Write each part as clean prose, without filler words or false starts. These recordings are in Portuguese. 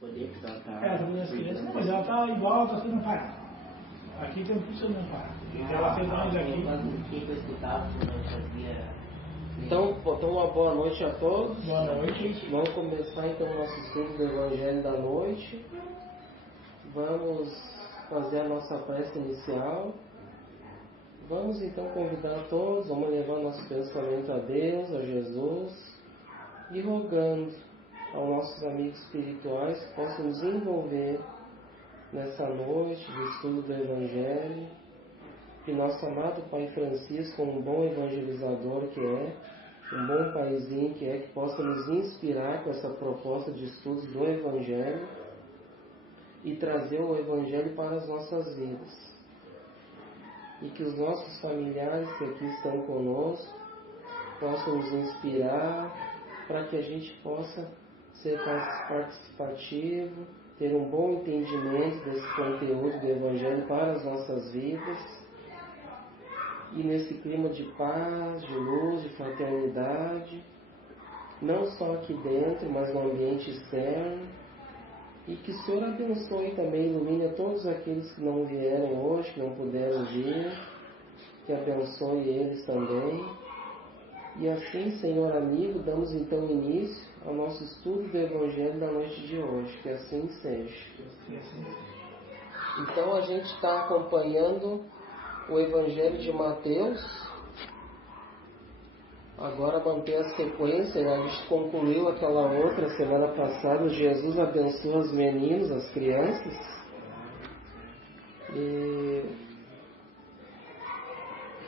Poder que ela tá. Das crianças, não, mas ela tá igual, ela tá sendo pai. Aqui tem um funcionando pai. Ela fez anos aqui. Quem foi escutar, fazia. Então, uma boa noite a todos. Boa noite. Vamos começar então o nosso estudo do Evangelho da noite. Vamos fazer a nossa prece inicial. Vamos então convidar todos, vamos levar nosso pensamento a Deus, a Jesus, e rogando aos nossos amigos espirituais que possam nos envolver nessa noite de estudo do Evangelho. Que nosso amado Pai Francisco, um bom evangelizador que é, um bom paizinho que é, que possa nos inspirar com essa proposta de estudos do Evangelho e trazer o Evangelho para as nossas vidas. E que os nossos familiares que aqui estão conosco possam nos inspirar para que a gente possa ser participativo, ter um bom entendimento desse conteúdo do Evangelho para as nossas vidas. E nesse clima de paz, de luz, de fraternidade, não só aqui dentro, mas no ambiente externo. E que o Senhor abençoe também, ilumine a todos aqueles que não vieram hoje, que não puderam vir, que abençoe eles também. E assim, Senhor amigo, damos então início ao nosso estudo do Evangelho da noite de hoje, que assim seja. Então a gente está acompanhando o Evangelho de Mateus. Agora manter a sequência, né? A gente concluiu aquela outra semana passada, Jesus abençoa os meninos, as crianças. E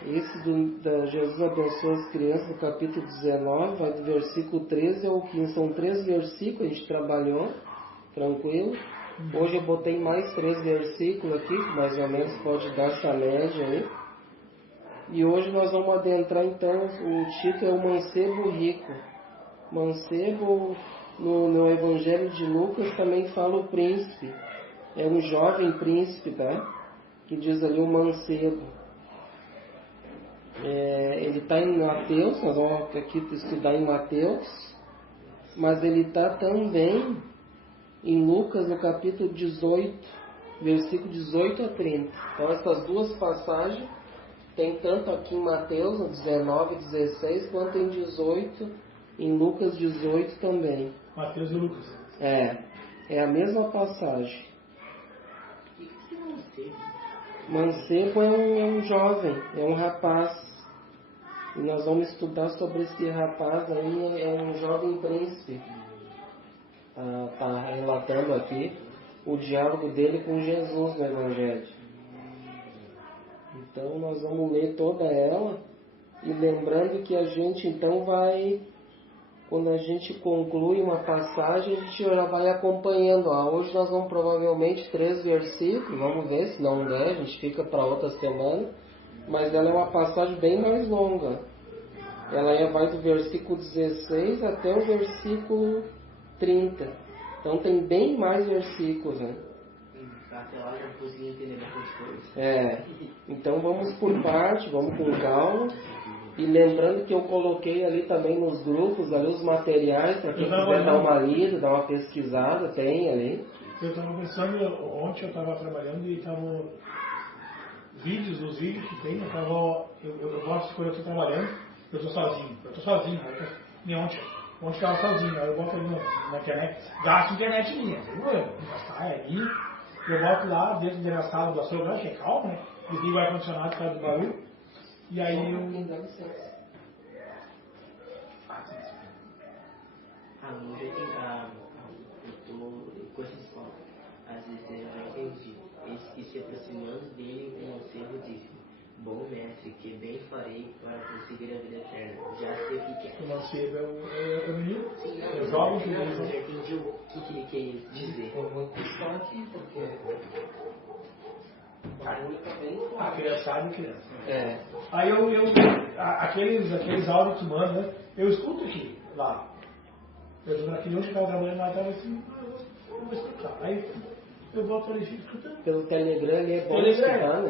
esse Jesus abençoa as crianças, no capítulo 19, vai do versículo 13 ao 15. São 3 versículos, a gente trabalhou, tranquilo. Hoje eu botei mais 3 versículos aqui, que mais ou menos pode dar essa média aí. E hoje nós vamos adentrar então, o título é o Mancebo Rico. Mancebo, no Evangelho de Lucas também fala o príncipe. É um jovem príncipe, tá? Que diz ali o mancebo. Ele está em Mateus, nós vamos aqui estudar em Mateus. Mas ele está também em Lucas, no capítulo 18, versículo 18 a 30. Então essas duas passagens tem tanto aqui em Mateus, no 19 e 16, quanto em 18, em Lucas 18 também. Mateus e Lucas. É a mesma passagem. O que é mancebo? Mancebo é um jovem, é um rapaz. E nós vamos estudar sobre esse rapaz aí, é um jovem príncipe. Tá relatando aqui o diálogo dele com Jesus no Evangelho. Então nós vamos ler toda ela e lembrando que a gente então vai, quando a gente conclui uma passagem, a gente já vai acompanhando. Hoje nós vamos provavelmente 3 versículos, vamos ver, se não der, a gente fica para outra semana, mas ela é uma passagem bem mais longa. Ela vai do versículo 16 até o versículo 30. Então tem bem mais versículos, né? Até lá eu não consegui entender bastante coisa. Então vamos por parte, vamos com calma. E lembrando que eu coloquei ali também nos grupos ali os materiais para quem quiser dar uma lida, dar uma pesquisada, tem ali. Eu estava pensando, ontem eu estava trabalhando e estava os vídeos que tem, eu gosto quando eu estou trabalhando, eu estou sozinho, ontem eu estava sozinho, aí eu boto ali na internet, gasto internet minha, eu boto lá dentro da sala do açougue, que é calmo, né? Desligo o ar-condicionado por causa do barulho. E aí eu. Hoje eu tô com essa escola. Às vezes eu já entendi. Esse que se aproximando dele, o mancebo disse: Bom mestre, que bem farei para conseguir a vida eterna. Já sei o que é. O mancebo é o menino? Sim, é o jovem que eu já entendi o que ele quer dizer. Eu vou testar aqui, porque o barulho tá bem forte. A criançada e criança. Aí aqueles áudios que mandam, né? Eu escuto aqui, lá. Eu estou naquele onde eu estava trabalhando lá, estava assim, eu vou escutar. Aí eu boto ali, fico escutando. Pelo Telegram ali é bom escutar, né?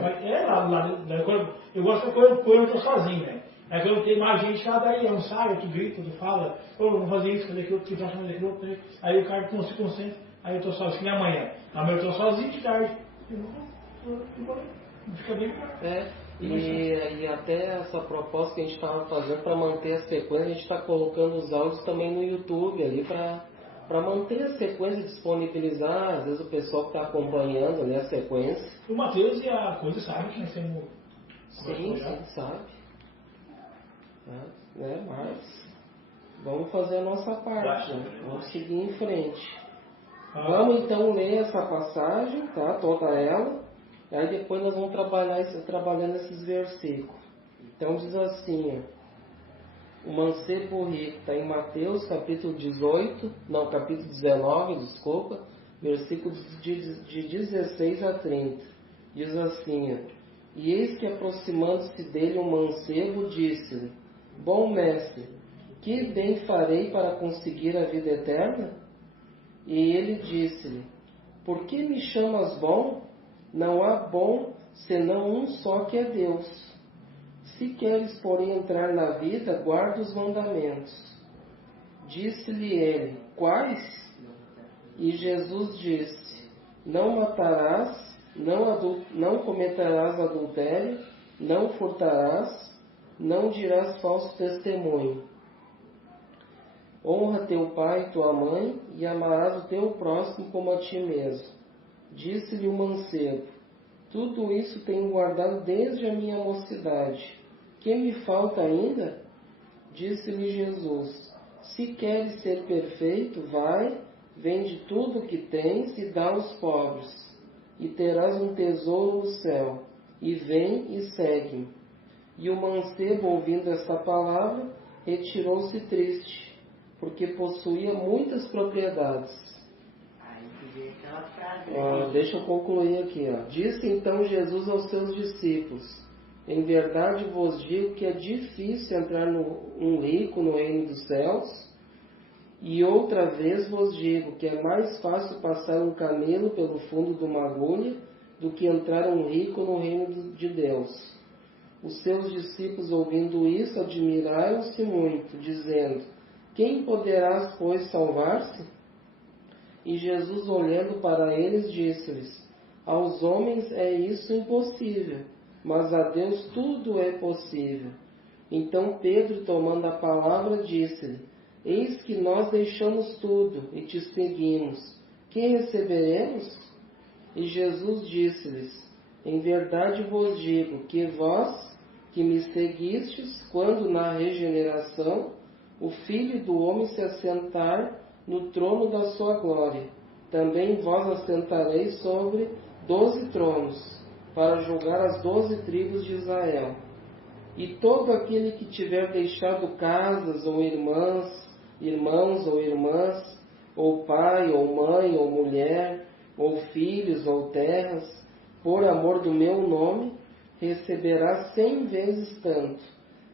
Eu gosto quando eu estou sozinho, né? Aí quando tem mais gente lá, daí sai, tu grita, tu fala, vamos fazer isso, fazer aquilo, tu tá chamando aquilo outro, aí o cara não se concentra. Aí eu tô sozinho amanhã. Amanhã eu tô sozinho de tarde. Não fica bem melhor. E até essa proposta que a gente estava fazendo para manter a sequência, a gente está colocando os áudios também no YouTube ali para manter a sequência, disponibilizar, às vezes o pessoal que está acompanhando ali a sequência. O Matheus e a coisa sabe que nós temos. Sim, sabe. Mas vamos fazer a nossa parte, né? Vamos seguir em frente. Vamos então ler essa passagem, tá? Toda ela. Aí depois nós vamos trabalhando esses versículos. Então diz assim, ó, o mancebo rico está em Mateus capítulo 19, versículos de 16 a 30. Diz assim, ó, e eis que aproximando-se dele um mancebo disse-lhe, bom mestre, que bem farei para conseguir a vida eterna? E ele disse-lhe, por que me chamas bom? Não há bom senão um só que é Deus. Se queres, porém, entrar na vida, guarda os mandamentos. Disse-lhe ele, quais? E Jesus disse, não matarás, não cometerás adultério, não furtarás, não dirás falso testemunho. Honra teu pai e tua mãe, e amarás o teu próximo como a ti mesmo. Disse-lhe o mancebo, tudo isso tenho guardado desde a minha mocidade. Que me falta ainda? Disse-lhe Jesus, se queres ser perfeito, vai, vende tudo o que tens e dá aos pobres, e terás um tesouro no céu, e vem e segue-me. E o mancebo, ouvindo esta palavra, retirou-se triste, porque possuía muitas propriedades. Deixa eu concluir aqui. Disse então Jesus aos seus discípulos, em verdade vos digo que é difícil entrar um rico no reino dos céus, e outra vez vos digo que é mais fácil passar um camelo pelo fundo de uma agulha do que entrar um rico no reino de Deus. Os seus discípulos, ouvindo isso, admiraram-se muito, dizendo, quem poderá, pois, salvar-se? E Jesus, olhando para eles, disse-lhes, aos homens é isso impossível, mas a Deus tudo é possível. Então Pedro, tomando a palavra, disse-lhe, eis que nós deixamos tudo e te seguimos. Que receberemos? E Jesus disse-lhes, em verdade vos digo que vós, que me seguistes, quando na regeneração, o Filho do Homem se assentar no trono da sua glória, também vós assentareis sobre 12 tronos, para julgar as 12 tribos de Israel. E todo aquele que tiver deixado casas, ou irmãos ou irmãs, ou pai, ou mãe, ou mulher, ou filhos, ou terras, por amor do meu nome, receberá 100 vezes tanto,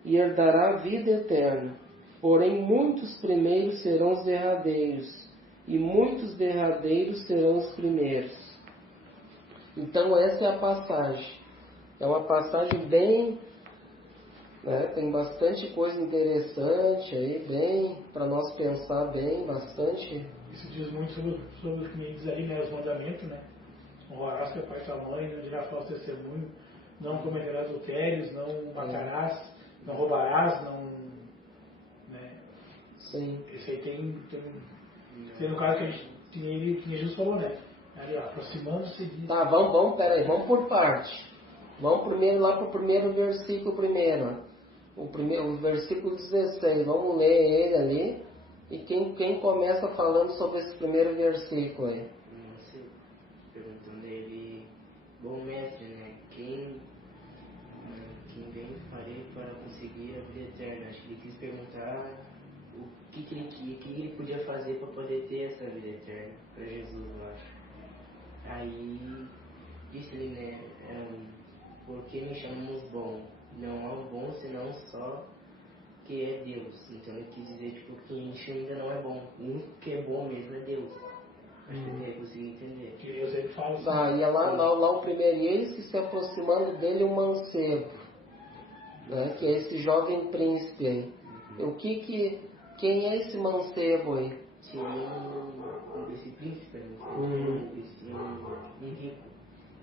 e herdará a vida eterna. Porém, muitos primeiros serão os derradeiros, e muitos derradeiros serão os primeiros. Então, essa é a passagem. É uma passagem bem... tem bastante coisa interessante aí, bem, para nós pensar bem, bastante. Isso diz muito sobre o que me diz ali, os mandamentos, né? Honrarás teu pai e tua mãe, não dirás falso testemunho, não cometerás adultérios, não matarás, não roubarás, não... Sim. Esse aí tem no caso que Jesus falou, né? Ali, aproximando-se de... Tá, vamos por parte. Vamos primeiro lá para o primeiro versículo primeiro. O versículo 16. Vamos ler ele ali. E quem começa falando sobre esse primeiro versículo aí? Perguntando ele, bom mestre, né? Quem bem farei para conseguir a vida eterna? Acho que ele quis perguntar o que ele podia fazer para poder ter essa vida eterna para Jesus, eu acho. Aí disse-lhe, né, por que me chamamos bom? Não há um bom senão só que é Deus. Então ele quis dizer que a gente ainda não é bom. O único que é bom mesmo é Deus. Acho que ele conseguiu entender. Que eu sempre falo. E é lá o primeiro, e eles que se aproximando dele um mancebo, né, que é esse jovem príncipe aí. Quem é esse mancebo aí? Seria um esse príncipe, né? Esse rico.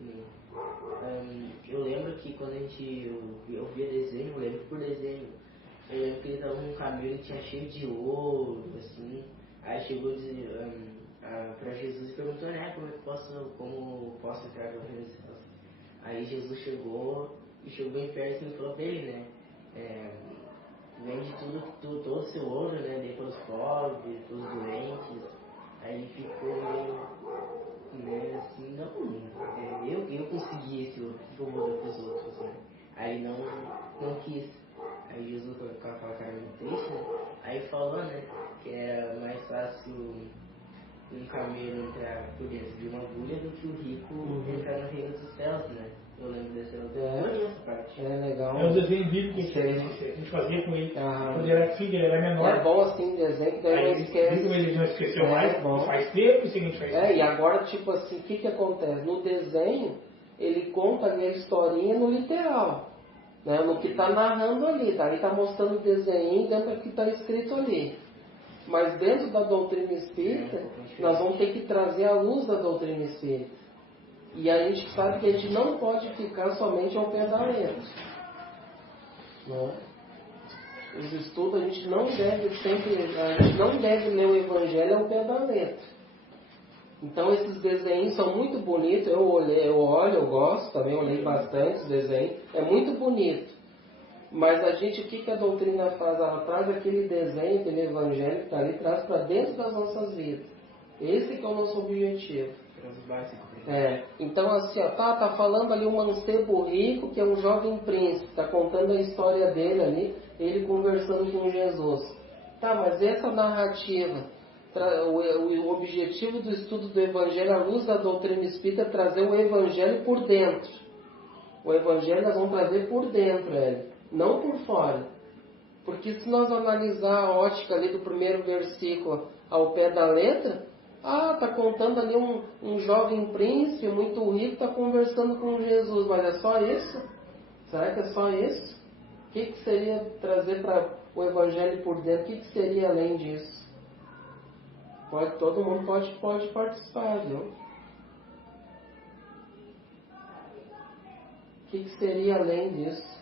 Né? Eu lembro que quando eu via desenho, eu lembro por desenho, eu lembro que ele estava num caminho que tinha cheio de ouro, assim. Aí chegou para Jesus e perguntou, né, como posso entrar no reino dos céus. Aí Jesus chegou bem perto e falou para ele, né, vende todo o seu ouro, né, dê para os pobres, para os doentes. Aí ele ficou né, assim, não, eu consegui esse ouro, que eu vou dar para os outros, né. Aí não quis. Aí Jesus com aquela cara muito triste, né, aí falou, né, que era mais fácil um camelo entrar por dentro de uma agulha do que o rico entrar no reino dos céus, né. Eu lembro dessa parte. É legal. É um desenho bíblico que a gente fazia com ele. Quando ele era filho, ele era menor. É bom assim, desenho que daí não esquece. Ele não esqueceu mais, faz tempo que a gente faz tempo. E agora, tipo assim, o que acontece? No desenho, ele conta ali a historinha no literal. Né, no que está narrando ali. Daí está mostrando o desenho dentro do que está escrito ali. Mas dentro da doutrina espírita, nós vamos ter que trazer a luz da doutrina espírita. E a gente sabe que a gente não pode ficar somente ao pé da letra. Né? Os estudos, a gente não deve ler o Evangelho ao pé da letra. Então esses desenhos são muito bonitos, eu olho, eu gosto, também olhei bastante os desenhos, é muito bonito. Mas o que a doutrina faz? Ela traz aquele desenho, aquele evangelho que está ali, traz para dentro das nossas vidas. Esse que é o nosso objetivo. Então assim, tá falando ali um mancebo rico, que é um jovem príncipe, está contando a história dele ali, ele conversando com Jesus. Tá, mas essa narrativa, o objetivo do estudo do Evangelho, à luz da doutrina espírita, é trazer o Evangelho por dentro. O Evangelho nós vamos trazer por dentro, não por fora. Porque se nós analisar a ótica ali do primeiro versículo ao pé da letra, está contando ali um jovem príncipe muito rico, está conversando com Jesus, mas é só isso? Será que é só isso? O que seria trazer para o Evangelho por dentro? O que seria além disso? Todo mundo pode participar, viu? O que seria além disso?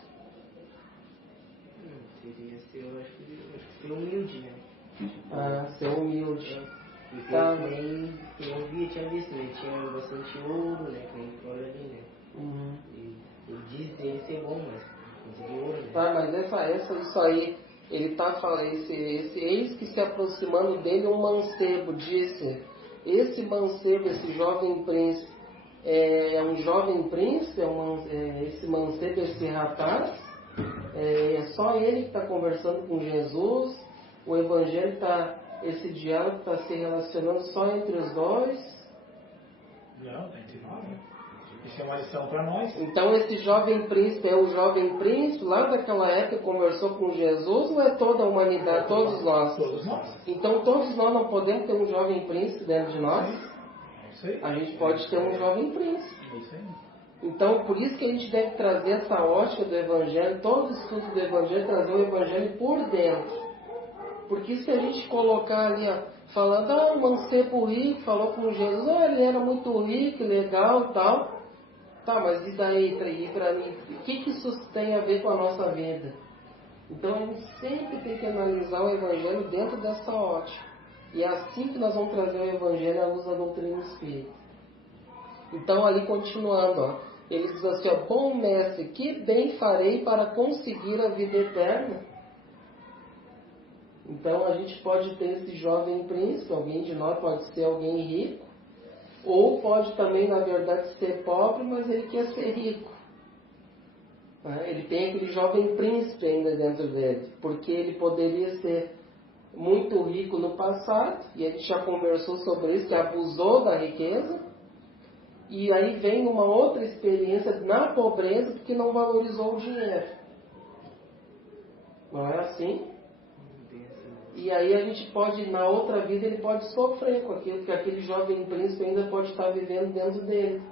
Seria eu acho que ser humilde, né? Ser humilde. Porque Tá. tinha visto, né? Tinha bastante ouro, né? Que nem fora ali, né? E ele diz dele ser bom, mas conseguiu ouro, né? Tá, mas isso aí, ele tá falando, eis que se aproximando dele um mancebo, disse, esse mancebo, esse jovem príncipe, é um jovem príncipe, esse mancebo, esse rapaz, é só ele que está conversando com Jesus, o Evangelho esse diálogo está se relacionando só entre os dois. Não, está entre nós, né? Isso é uma lição para nós. Então esse jovem príncipe é o jovem príncipe lá daquela época que conversou com Jesus, ou é toda a humanidade, todos nós? Todos nós. Então todos nós não podemos ter um jovem príncipe dentro de nós? É isso aí. A gente pode ter um jovem príncipe. É isso aí. Então por isso que a gente deve trazer essa ótica do Evangelho, todo o estudo do Evangelho, trazer o Evangelho por dentro. Porque se a gente colocar ali, falando, o mancebo rico falou com Jesus, ele era muito rico, legal e tal. Tá, mas e daí, para mim, o que isso tem a ver com a nossa vida? Então a gente sempre tem que analisar o Evangelho dentro dessa ótica. E é assim que nós vamos trazer o Evangelho à luz da doutrina espírita. Então ali continuando, ele diz assim, bom mestre, que bem farei para conseguir a vida eterna? Então a gente pode ter esse jovem príncipe, alguém de nós pode ser alguém rico, ou pode também, na verdade, ser pobre, mas ele quer ser rico. Ele tem aquele jovem príncipe ainda dentro dele, porque ele poderia ser muito rico no passado, e a gente já conversou sobre isso, que abusou da riqueza, e aí vem uma outra experiência na pobreza, porque não valorizou o dinheiro. Não é assim? E aí a gente pode, na outra vida, ele pode sofrer com aquilo, que aquele jovem príncipe ainda pode estar vivendo dentro dele.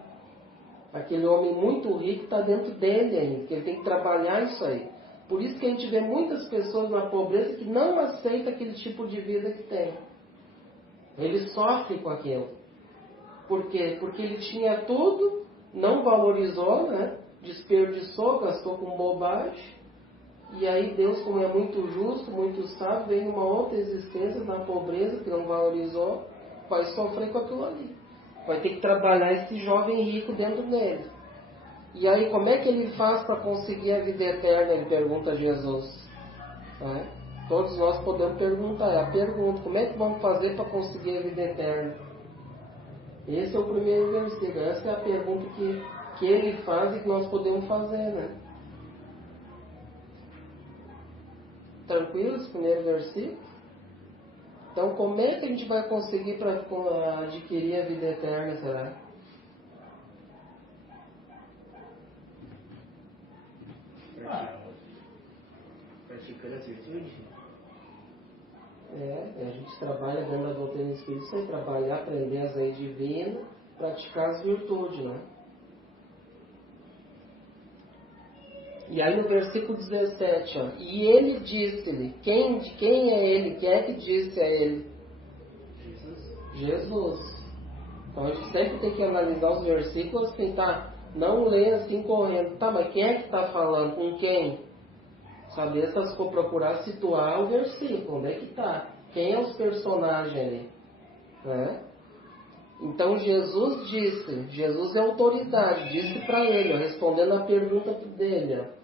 Aquele homem muito rico está dentro dele ainda, que ele tem que trabalhar isso aí. Por isso que a gente vê muitas pessoas na pobreza que não aceitam aquele tipo de vida que tem. Ele sofre com aquilo. Por quê? Porque ele tinha tudo, não valorizou, né? Desperdiçou, gastou com bobagem. E aí Deus, como é muito justo, muito sábio, vem numa outra existência da pobreza que não valorizou, vai sofrer com aquilo ali. Vai ter que trabalhar esse jovem rico dentro dele. E aí como é que ele faz para conseguir a vida eterna? Ele pergunta a Jesus. Né? Todos nós podemos perguntar, é a pergunta, como é que vamos fazer para conseguir a vida eterna? Esse é o primeiro versículo, essa é a pergunta que ele faz e que nós podemos fazer, né? Tranquilo esse primeiro versículo? Então, como é que a gente vai conseguir para adquirir a vida eterna, será? Praticando as virtudes? A gente trabalha dentro da doutrina espírita, sem trabalhar, aprender as leis divinas, praticar as virtudes, né? E aí no versículo 17, ó, e ele disse-lhe, de quem é ele? Quem é que disse a ele? Jesus. Então a gente sempre tem que analisar os versículos assim, tá? Não ler assim correndo. Tá, mas quem é que está falando? Com quem? Saber se nós for procurar situar o versículo, onde é que está? Quem é os personagens ali? Né? Então Jesus disse, Jesus é autoridade, disse para ele, ó, respondendo a pergunta dele, ó,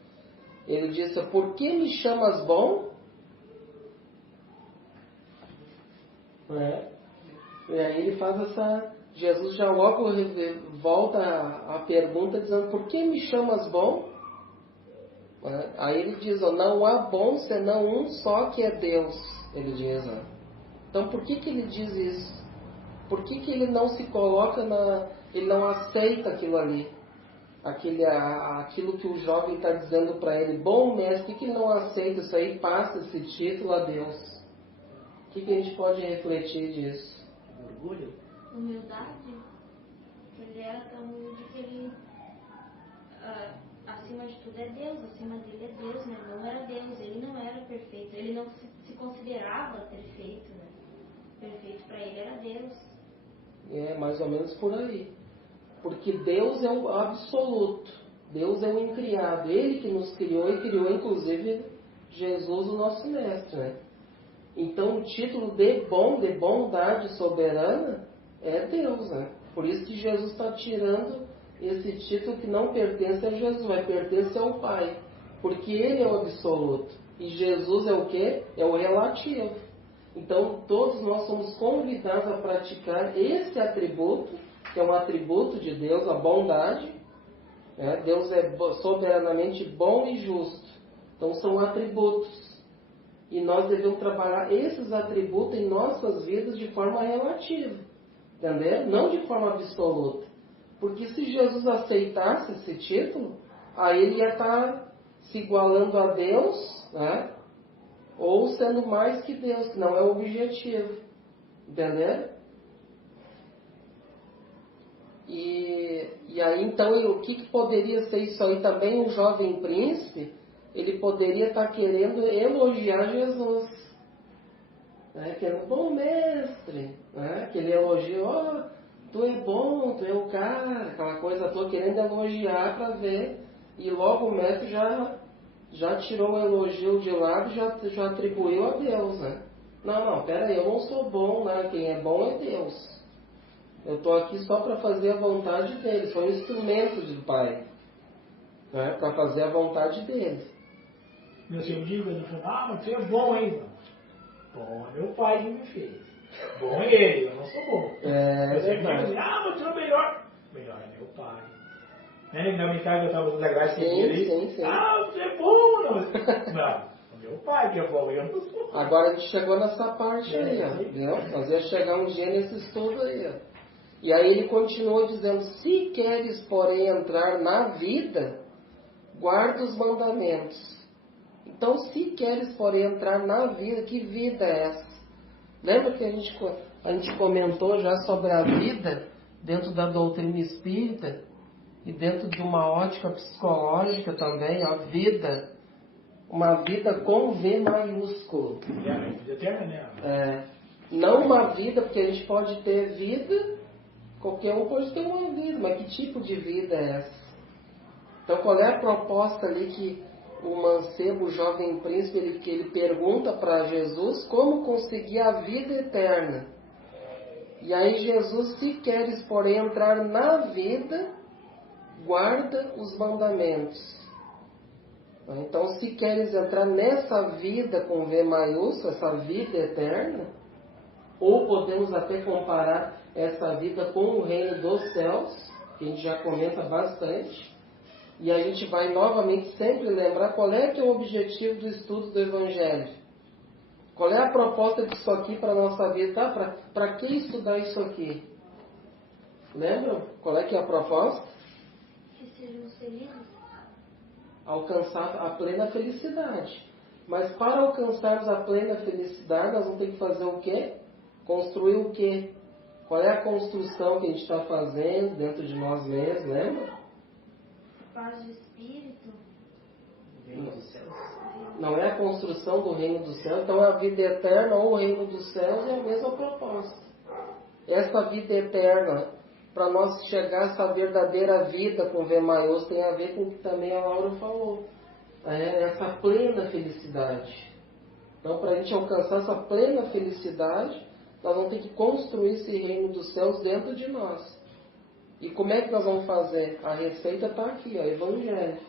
ele disse, por que me chamas bom? E aí ele faz Jesus já logo volta a pergunta dizendo, por que me chamas bom? Aí ele diz, ó, não há bom senão um só que é Deus, ele diz. Ó. Então por que ele diz isso? Por que ele não se coloca ele não aceita aquilo ali? Aquilo que o jovem está dizendo para ele, bom mestre, por que ele não aceita isso aí, passa esse título a Deus? O que a gente pode refletir disso? Orgulho? Humildade. Ele era tão humilde que ele, acima de tudo é Deus, acima dele é Deus, né? Não era Deus, ele não era perfeito, ele não se considerava perfeito, né? Perfeito para ele era Deus. É mais ou menos por aí. Porque Deus é o absoluto, Deus é o incriado, Ele que nos criou e criou inclusive Jesus, o nosso mestre, né? Então o título de bondade soberana é Deus, né? Por isso que Jesus está tirando esse título que não pertence a Jesus, mas pertence ao Pai, porque Ele é o absoluto e Jesus é o quê? É o relativo. Então todos nós somos convidados a praticar esse atributo, que é um atributo de Deus, a bondade. Né? Deus é soberanamente bom e justo. Então são atributos. E nós devemos trabalhar esses atributos em nossas vidas de forma relativa. Entendeu? Não de forma absoluta. Porque se Jesus aceitasse esse título, aí ele ia estar se igualando a Deus, né? Ou sendo mais que Deus, que não é o objetivo. Entendeu? E aí então o que poderia ser isso aí também? Um jovem príncipe, ele poderia estar querendo elogiar Jesus, né? Que é um bom mestre, né? Que ele elogiou, tu é bom, tu é o cara, aquela coisa toda, querendo elogiar para ver, e logo o mestre já tirou o elogio de lado e já atribuiu a Deus, né? Não, pera aí, eu não sou bom, né? Quem é bom é Deus. Eu estou aqui só para fazer a vontade dele. Sou um instrumento do Pai. Né? Para fazer a vontade dele. Meu senhor diga no final, mas você é bom, hein? Bom é meu pai que me fez. Bom é ele, eu não sou bom. É verdade. Mas você é o melhor. Melhor é meu pai. Né? Na minha casa eu estava usando a graça Sim. você é bom. Não. Meu pai que é bom, eu não sou. Agora a gente chegou nessa parte aí, ó. Viu? Nós ia chegar um dia nesse estudo aí, ó. E aí ele continua dizendo, se queres, porém, entrar na vida, guarda os mandamentos. Então, se queres, porém, entrar na vida, que vida é essa? Lembra que a gente comentou já sobre a vida dentro da doutrina espírita e dentro de uma ótica psicológica também, a vida, uma vida com V maiúsculo. Vida eterna, né? Não uma vida, porque a gente pode ter vida, qualquer um pode ter uma vida, mas que tipo de vida é essa? Então qual é a proposta ali que o mancebo, o jovem príncipe, que ele pergunta para Jesus como conseguir a vida eterna? E aí Jesus, se queres, porém, entrar na vida, guarda os mandamentos. Então, se queres entrar nessa vida com V maiúsculo, essa vida eterna, ou podemos até comparar essa vida com o reino dos céus, que a gente já comenta bastante, e a gente vai novamente sempre lembrar qual é que é o objetivo do estudo do Evangelho. Qual é a proposta disso aqui para a nossa vida? Tá? Para que estudar isso aqui? Lembram? Qual é que é a proposta? Que sejamos felizes. Alcançar a plena felicidade. Mas para alcançarmos a plena felicidade, nós vamos ter que fazer o quê? Construir o quê? Qual é a construção que a gente está fazendo dentro de nós mesmos, lembra? Paz de espírito. Reino dos céus. Não é a construção do reino dos céus, então a vida eterna ou o reino dos céus é a mesma proposta. Essa vida eterna, para nós chegar a essa verdadeira vida com V maiúsculo, tem a ver com o que também a Laura falou. Essa plena felicidade. Então, para a gente alcançar essa plena felicidade, nós vamos ter que construir esse reino dos céus dentro de nós. E como é que nós vamos fazer? A receita está aqui, ó, Evangelho.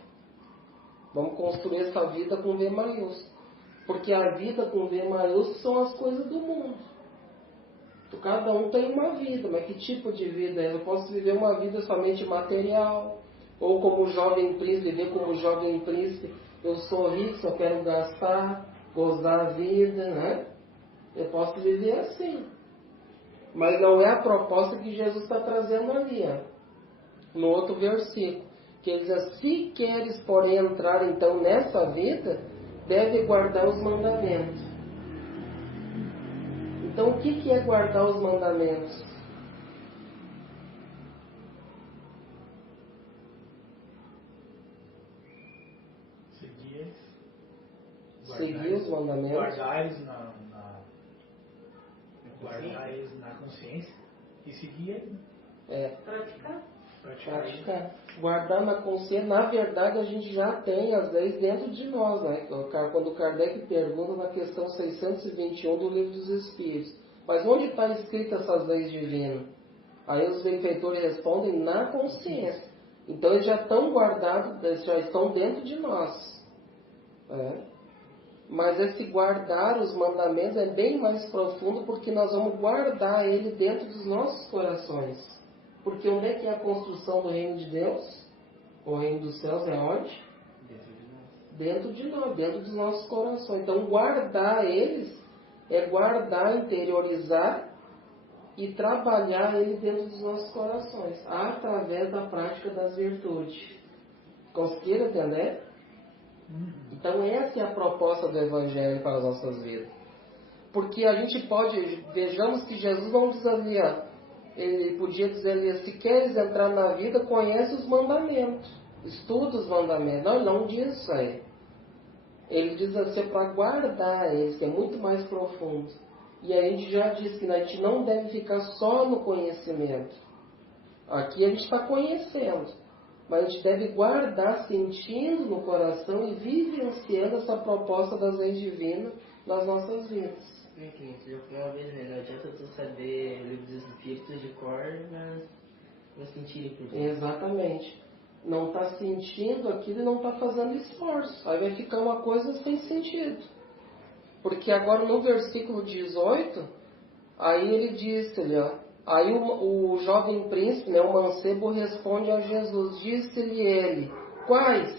Vamos construir essa vida com V maiúsculo. Porque a vida com V maiúsculo são as coisas do mundo. Então, cada um tem uma vida, mas que tipo de vida é? Eu posso viver uma vida somente material, ou como o jovem príncipe, viver como o jovem príncipe, eu sou rico, só quero gastar, gozar a vida, né? Eu posso viver assim. Mas não é a proposta que Jesus está trazendo ali, ó, no outro versículo. Que ele diz assim, se queres, porém, entrar então nessa vida, deve guardar os mandamentos. Então, o que é guardar os mandamentos? Seguir os mandamentos. Guardar eles na consciência e seguir eles. Praticar. Guardar na consciência, na verdade a gente já tem as leis dentro de nós, né? Quando Kardec pergunta na questão 621 do Livro dos Espíritos, mas onde está escrita essas leis divinas? Aí os benfeitores respondem, na consciência. Então eles já estão guardados, eles já estão dentro de nós. Mas esse guardar os mandamentos é bem mais profundo, porque nós vamos guardar ele dentro dos nossos corações. Porque onde é que é a construção do reino de Deus? O reino dos céus é onde? Dentro de nós, dentro dos nossos corações. Então guardar eles é guardar, interiorizar e trabalhar ele dentro dos nossos corações, através da prática das virtudes. Conseguiram entender? Então essa é a proposta do Evangelho para as nossas vidas. Porque a gente pode, vejamos que Jesus não diz ali, ele podia dizer ali, se queres entrar na vida, conhece os mandamentos, estuda os mandamentos. Não, ele não diz isso aí. Ele diz assim, para guardar eles, que é muito mais profundo. E a gente já disse que a gente não deve ficar só no conhecimento. Aqui a gente está conhecendo. Mas a gente deve guardar, sentindo no coração e vivenciando essa proposta das leis divinas nas nossas vidas. Já foi uma vez, né? Não adianta tu saber o livro dos espíritos de cor, mas não sentir por dentro. Exatamente. Não está sentindo aquilo e não está fazendo esforço. Aí vai ficar uma coisa sem sentido. Porque agora no versículo 18, aí ele disse, aí o jovem príncipe, o mancebo, responde a Jesus. Disse-lhe ele, quais?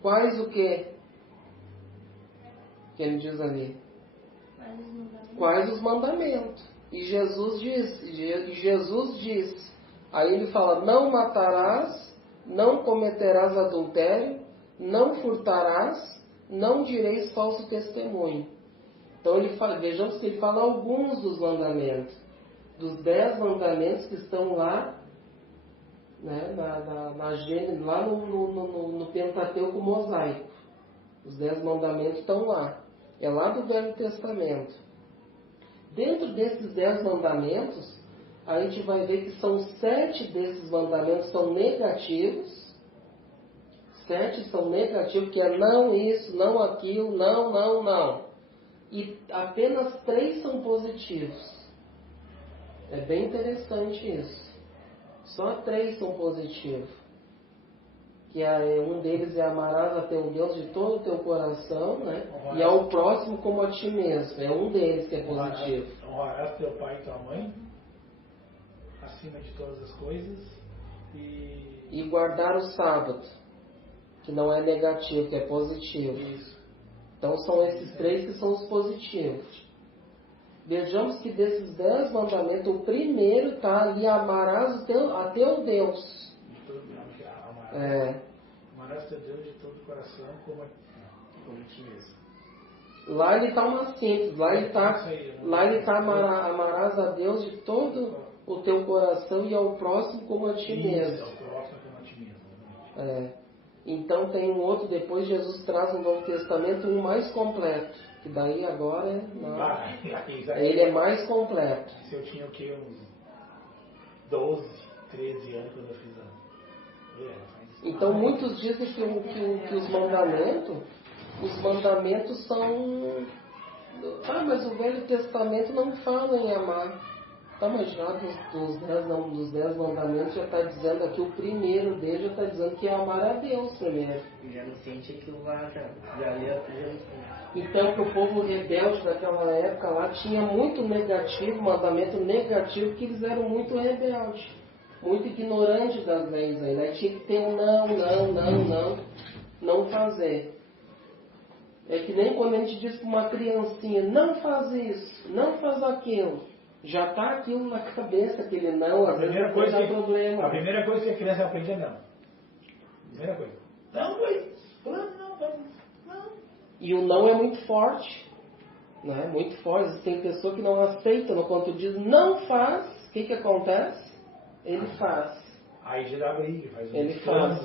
Quais o quê? Que ele diz ali? Quais os mandamentos? E Jesus disse, aí ele fala, não matarás, não cometerás adultério, não furtarás, não direis falso testemunho. Então ele fala, vejamos que ele fala alguns dos mandamentos, dos 10 mandamentos que estão lá, né, lá no Pentateuco mosaico. Os 10 mandamentos estão lá. É lá do Velho Testamento. Dentro desses 10 mandamentos, a gente vai ver que são 7 desses mandamentos são negativos. 7 são negativos, que é não isso, não aquilo, não, não, não. E apenas 3 são positivos. É bem interessante isso. Só 3 são positivos. Que um deles é amarás a teu Deus de todo o teu coração, né? E ao próximo como a ti mesmo. É um deles que é positivo. Honrarás teu pai e tua mãe acima de todas as coisas. E guardar o sábado, que não é negativo, que é positivo. Isso. Então são esses 3 que são os positivos. Vejamos que desses 10 mandamentos, o primeiro está ali, amarás a teu Deus. Amarás teu Deus de todo o coração como ti mesmo. Lá ele está uma síntese. Lá ele está amarás a Deus de todo o teu coração e ao próximo como a ti mesmo. Ao próximo como a ti mesmo. Então tem um outro, depois Jesus traz no Novo Testamento um mais completo. Que daí agora ele é mais completo. Se eu tinha o que? Uns 12, 13 anos quando eu fiz a... Então muitos dizem que os mandamentos são... mas o Velho Testamento não fala em amar. Mas já dos 10 mandamentos já está dizendo aqui, o primeiro deles já está dizendo que é amar a Deus primeiro. Já não sente aquilo lá, já leu, Então que o povo rebelde daquela época lá tinha muito negativo, mandamento negativo, que eles eram muito rebeldes, muito ignorantes das leis aí, né? Tinha que ter um não fazer. É que nem quando a gente diz para uma criancinha, não faz isso, não faz aquilo. Já está aquilo na cabeça, aquele não, às vezes pode dar problema. A primeira coisa que a criança aprende é não. Primeira coisa. Não, não. E o não é muito forte. Né? Muito forte. Tem pessoa que não aceita. Quando tu diz não faz, o que acontece? Ele faz. Aí já dá briga, faz ele faz.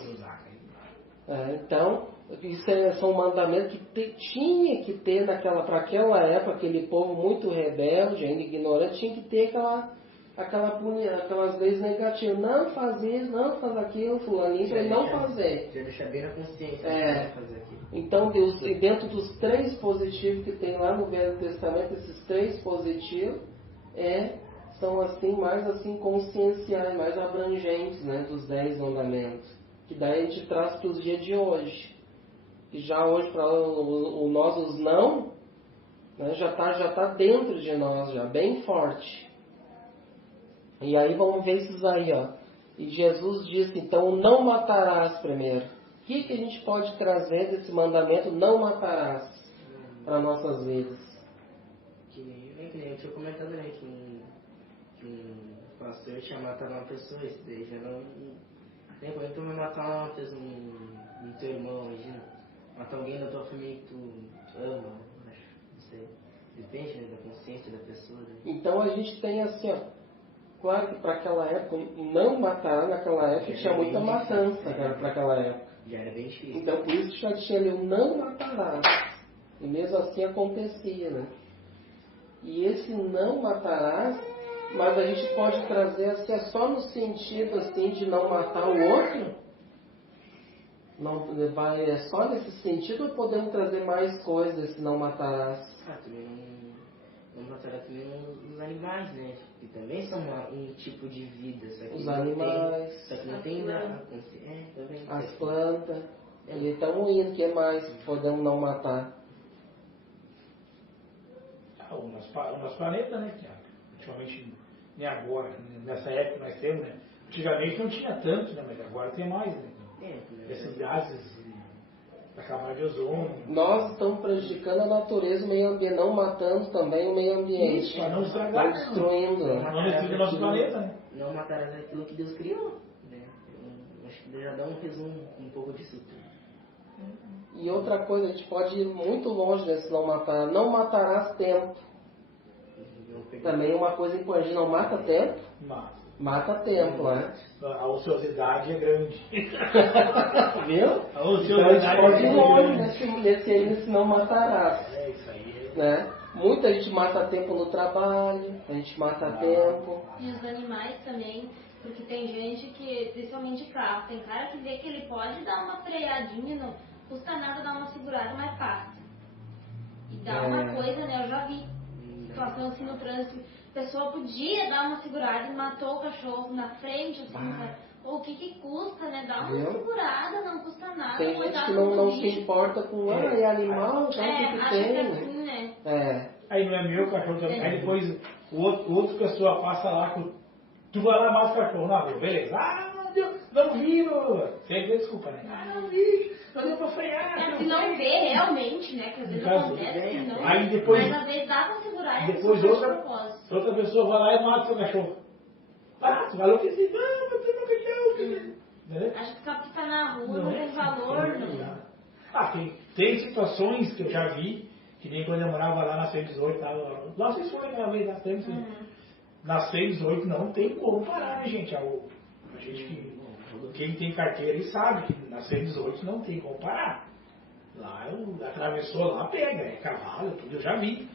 Então, isso são mandamentos que tinha que ter para aquela época, aquele povo muito rebelde, ainda ignorante, tinha que ter aquelas leis negativas. Não fazer, não faz aquilo, fulaninho, para ele não fazer. Já deixa bem na consciência fazer aquilo. Então, dentro dos 3 positivos que tem lá no Velho Testamento, esses 3 positivos são assim, mais assim conscienciais, mais abrangentes, né, dos 10 mandamentos. Que daí a gente traz para os dias de hoje. E já hoje, para nós, os não, né, já tá dentro de nós, já bem forte. E aí vamos ver esses aí, ó. E Jesus disse, então, não matarás primeiro. O que a gente pode trazer desse mandamento, não matarás, para nossas vidas? Que nem eu tinha comentado, né, que um pastor tinha matado uma pessoa, isso daí já não... Nem quando tu vai matar um teu irmão, imagina. Matar alguém da tua família que tu ama, acho, não sei. Depende, né, da consciência da pessoa. Né? Então a gente tem assim, ó. Claro que para aquela época, não matar naquela época tinha muita matança para aquela época. Já era bem difícil. Então por isso já tinha ali o não matarás. E mesmo assim acontecia, né? E esse não matarás, mas a gente pode trazer assim, só no sentido assim, de não matar o outro? Não, é só nesse sentido ou podemos trazer mais coisas se não matarás? Também não matarás também os animais, né? Que também são um tipo de vida. Só que os animais. Só que não tem nada. Também. As plantas. Eles estão indo, o que mais podemos não matar? O nosso planeta, né? Que ultimamente, nem agora, nessa época nós temos, né? Antigamente não tinha tanto, né? Mas agora tem mais, né? Esses gases da camada de ozônio. Nós estamos prejudicando a natureza, o meio ambiente, não matando também o meio ambiente. Isso, para não estragar. Estamos destruindo. Não destruir o nosso planeta, né? Não matarás aquilo que Deus criou. Né? Acho que já dá um resumo um pouco disso tudo. E outra coisa, a gente pode ir muito longe desse não matar. Não matarás tempo. Também uma coisa importante, não mata tempo. Mata tempo, né? A ociosidade é grande. Viu? A ociosidade então a gente pode ir longe nesse não matarás. Isso aí. Né? Muita gente mata tempo no trabalho, a gente mata tempo. E os animais também, porque tem gente que, principalmente carro, tem cara que vê que ele pode dar uma freadinha, não custa nada dar uma segurada, mas passa. E dá uma coisa, né? Eu já vi situação assim no trânsito, a pessoa podia dar uma segurada e matou o cachorro na frente, assim, cara. O que custa, né? Dá uma segurada, não custa nada. Tem gente que não se importa com é animal, então que acha tem. Que é assim, né? Aí não é meu cachorro também. Aí depois o outro pessoa passa lá com. Tu vai lá mais o cachorro. Não, beleza. Ah, não deu, não vi. Sem ver, desculpa, né? Ah, não vi. Não deu pra frear. Se não vê realmente, né? Que às vezes acontece, não. Aí depois, mas às vezes dá pra segurar e depois outra pessoa vai lá e mata o seu cachorro. Ah, tu vai enlouquecer. Não, mas tu não cachorro. Acho que ficar tá na rua não tem valor, não. Ah, tem situações que eu já vi, que nem quando eu morava lá na 118, tava. Lá vocês foram aquela vez na 118. Na 118 não tem como parar, né, gente? A gente quem tem carteira aí sabe que na 118 não tem como parar. Lá atravessou lá, pega, é cavalo, tudo, eu já vi.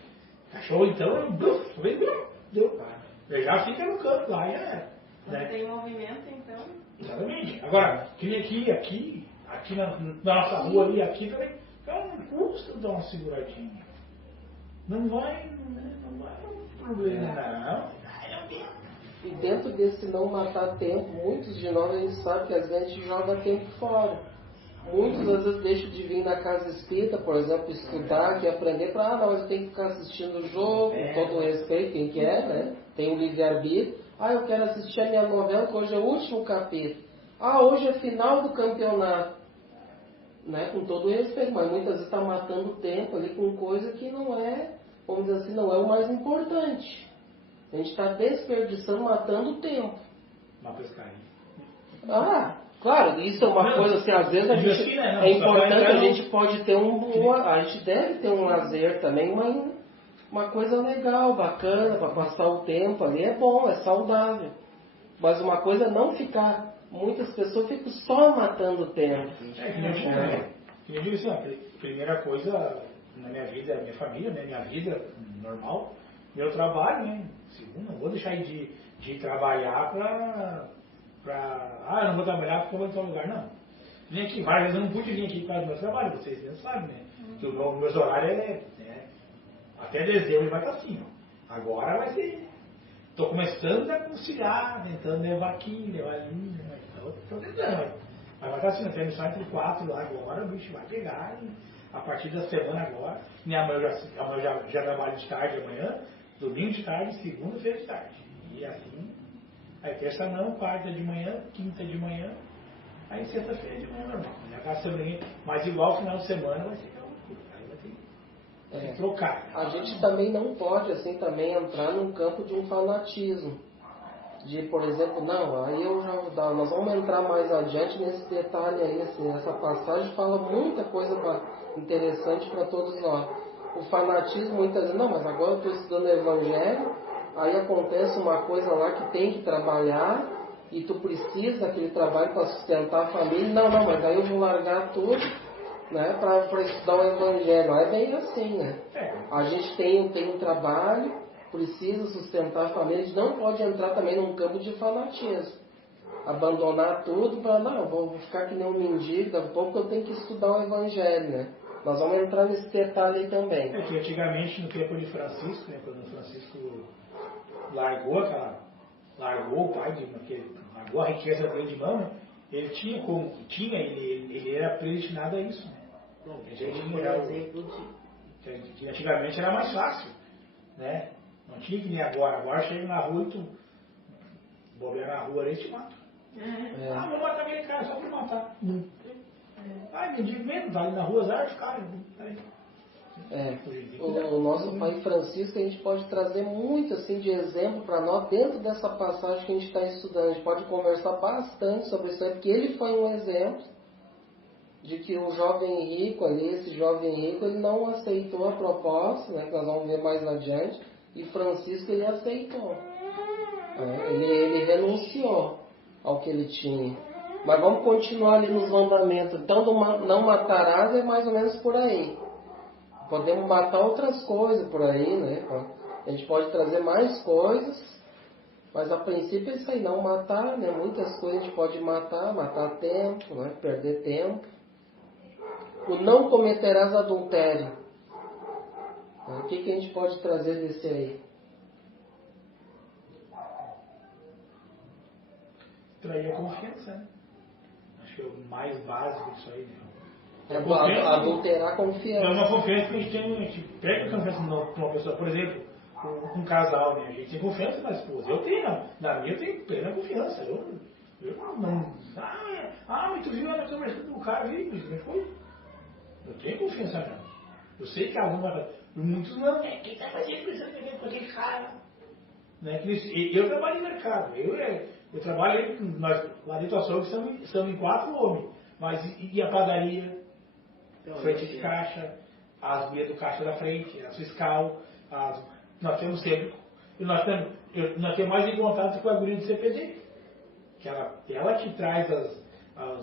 Cachorro então, deu. Eu já fica no canto lá, já era. Não tem movimento, então. Exatamente. Agora, que nem aqui na nossa rua ali, aqui também, cara, não custa dar uma seguradinha. Não vai um problema, não. E dentro desse não matar tempo, muitos de nós a gente sabe que às vezes a gente joga tempo fora. Muitos às vezes deixam de vir na casa espírita, por exemplo, estudar, que aprender para, não, eu tenho que ficar assistindo o jogo, com todo o respeito, quem quer, né? Tem o livre-arbítrio. Ah, eu quero assistir a minha novela, que hoje é o último capítulo. Ah, hoje é final do campeonato. Né? Com todo o respeito, mas muitas vezes está matando tempo ali com coisa que não é, vamos dizer assim, não é o mais importante. A gente está desperdiçando, matando o tempo. Uma pescaria. Ah, claro, isso é uma coisa assim, às vezes a gente, é importante, a gente pode ter a gente deve ter um lazer também, uma coisa legal, bacana, para passar o tempo ali, é bom, é saudável. Mas uma coisa é não ficar, muitas pessoas ficam só matando o tempo. Que eu digo assim, a primeira coisa na minha vida, minha família, né, minha vida normal, meu trabalho, né? Segundo, não vou deixar de trabalhar eu não vou trabalhar porque eu vou em tal lugar, não. Vim aqui, várias vezes eu não pude vir aqui por causa do meu trabalho, vocês já sabem, né? Que o meu horário até dezembro vai estar assim, ó. Agora vai ser. Estou começando a conciliar, tentando levar aqui, levar ali, estou tentando. Mas vai estar assim, até missão entre 4 lá agora, o bicho vai pegar e a partir da semana agora, minha mãe já trabalha de tarde amanhã, domingo de tarde, segunda-feira de tarde. E assim, aí terça não, quarta de manhã, quinta de manhã, aí sexta-feira de manhã normal. Já tá semana, mas igual final de semana vai ser aquela loucura. Aí vai ter que trocar. A gente também não pode assim também entrar num campo de um fanatismo. De, por exemplo, não, aí eu já vou dar, nós vamos entrar mais adiante nesse detalhe aí, assim, essa passagem fala muita coisa interessante para todos nós. O fanatismo muitas vezes, não, mas agora eu estou estudando o Evangelho, aí acontece uma coisa lá que tem que trabalhar e tu precisa daquele trabalho para sustentar a família, não, mas aí eu vou largar tudo, né, para estudar o Evangelho. Não é bem assim, né? A gente tem um trabalho, precisa sustentar a família, a gente não pode entrar também num campo de fanatismo. Abandonar tudo para, não, vou ficar que nem um mendigo, daqui a pouco eu tenho que estudar o Evangelho, né? Nós vamos entrar nesse detalhe aí também. Que antigamente, no tempo de Francisco, né, quando Francisco largou o pai, largou a riqueza dele de mão, né, ele tinha ele era predestinado a isso. Né? Que antigamente era mais fácil, né? Não tinha que nem agora. Agora chega na rua e tu bobear na rua ali e te mata. Vou matar aquele cara só pra matar. Mendigo mesmo, tá ali na rua, os caras. O nosso pai Francisco, a gente pode trazer muito assim de exemplo para nós dentro dessa passagem que a gente está estudando. A gente pode conversar bastante sobre isso aí, porque ele foi um exemplo de que o jovem rico ali, esse jovem rico, ele não aceitou a proposta, né, que nós vamos ver mais adiante, e Francisco ele aceitou. Ele renunciou ao que ele tinha. Mas vamos continuar ali nos mandamentos. Então, não matarás é mais ou menos por aí. Podemos matar outras coisas por aí, né? A gente pode trazer mais coisas, mas a princípio é isso aí, não matar, né? Muitas coisas a gente pode matar tempo, né? Perder tempo. O não cometerás adultério. O que a gente pode trazer desse aí? Trair a confiança, né? Acho que é o mais básico disso aí, né? Adulterar a confiança. É uma confiança que a gente pega a confiança numa pessoa. Por exemplo, um casal, né? A gente tem confiança na esposa. Eu tenho, não. Na minha eu tenho plena confiança. Eu não. Mas tu viu ela conversando com o cara ali? Mas foi. Eu tenho confiança nela. Eu sei que alguma. Muitos não, né? Quem tá fazendo conversando com aquele cara? Né? Eu trabalho em mercado. Eu trabalho, nós, lá dentro do açougue estamos em 4 homens. Mas e a padaria? Frente de caixa, as gurias do caixa da frente, a fiscal, nós temos sempre, nós temos mais em contato com a guria do CPD, que ela que traz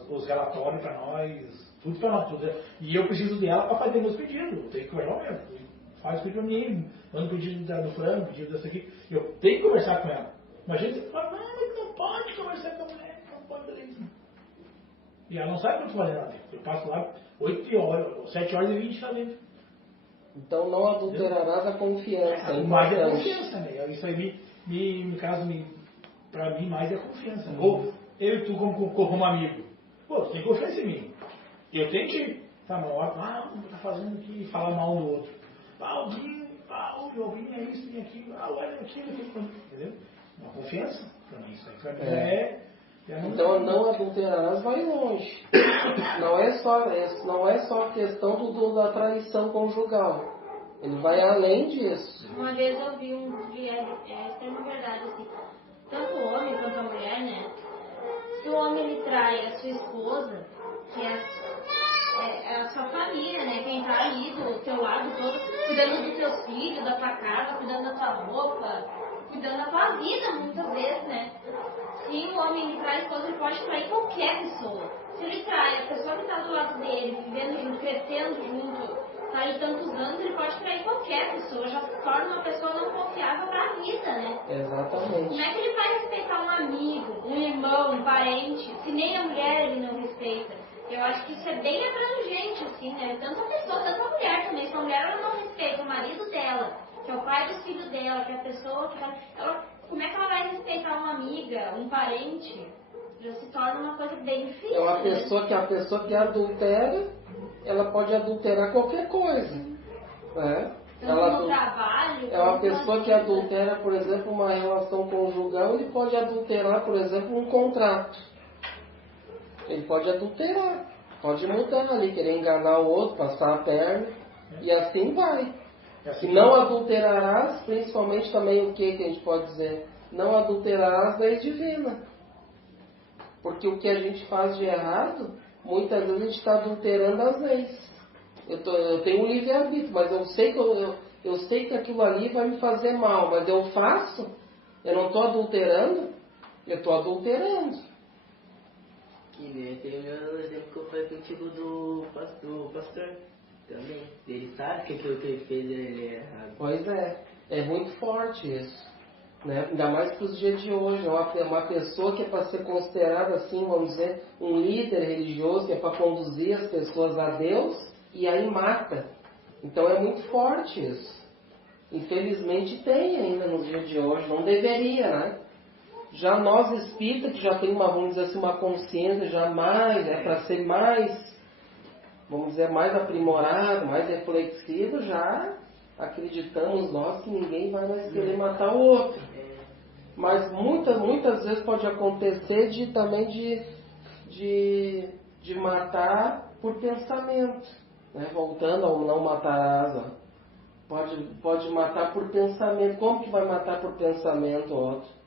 os relatórios para nós, tudo para nós, tudo. E eu preciso dela para fazer meus pedidos, eu tenho que conversar mesmo, faz pedido para mim, manda pedido do frango, pedido dessa aqui, eu tenho que conversar com ela. Mas a gente fala, não pode conversar com a mulher, não pode fazer isso. E ela não sabe quanto vale lá dentro. Eu passo lá 7 horas e 20 lá dentro. Então não adulterarás a confiança. Mais é a confiança, né? Isso aí no caso, pra mim, mais é a confiança. Ou eu e tu como amigo. Pô, tu tem confiança em mim. Eu tenho que. Tá, mas tá fazendo aqui, falar mal do outro. Alguém é isso, tem aquilo, olha aquilo, entendeu? Uma confiança. Pra mim, isso aí pra mim Então não adulterarás vai longe. Não é só a questão da traição conjugal. Ele vai além disso. Uma vez eu vi é extrema verdade, assim, tanto o homem quanto a mulher, né? Se o homem ele trai a sua esposa, que é a sua família, né? Quem tá ali do teu lado todo, cuidando dos teus filhos, da tua casa, cuidando da tua roupa, cuidando da tua vida, muitas vezes, né? Se o homem trai a esposa, ele pode trair qualquer pessoa. Se ele trai a pessoa que está do lado dele, vivendo junto, crescendo junto, tá aí tantos anos, ele pode trair qualquer pessoa, já se torna uma pessoa não confiável para a vida, né? Exatamente. Como é que ele vai respeitar um amigo, um irmão, um parente, se nem a mulher ele não respeita? Eu acho que isso é bem abrangente, assim, né? Tanto a pessoa, tanto a mulher também. Se a mulher ela não respeita o marido dela, que é o pai dos filhos dela, que é a pessoa que como é que ela vai respeitar uma amiga, um parente? Já se torna uma coisa bem difícil. É uma né? pessoa que adultera, ela pode adulterar qualquer coisa. Né? Tanto no trabalho. É uma pessoa que adultera, por exemplo, uma relação conjugal, ele pode adulterar, por exemplo, um contrato. Ele pode adulterar, pode mudar ali, querer enganar o outro, passar a perna, e assim vai. E não adulterarás, principalmente também o que a gente pode dizer? Não adulterarás leis divinas. Porque o que a gente faz de errado, muitas vezes a gente está adulterando as leis. Eu tenho um livre-arbítrio, mas eu sei que aquilo ali vai me fazer mal, mas eu faço, eu não estou adulterando, eu estou adulterando. Que nem tem o meu exemplo que eu falei contigo do pastor também. Ele sabe que aquilo que ele fez ele é errado. Pois é muito forte isso. Né? Ainda mais para os dias de hoje. Uma pessoa que é para ser considerada assim, vamos dizer, um líder religioso, que é para conduzir as pessoas a Deus, e aí mata. Então é muito forte isso. Infelizmente tem ainda nos dias de hoje. Não deveria, né? Já nós espíritas, que já tem vamos dizer assim, uma consciência já mais, para ser mais, vamos dizer, mais aprimorado, mais reflexivo, já acreditamos nós que ninguém vai mais querer matar o outro. Mas muitas vezes pode acontecer também de matar por pensamento. Né? Voltando ao não matarás. Pode matar por pensamento. Como que vai matar por pensamento o outro?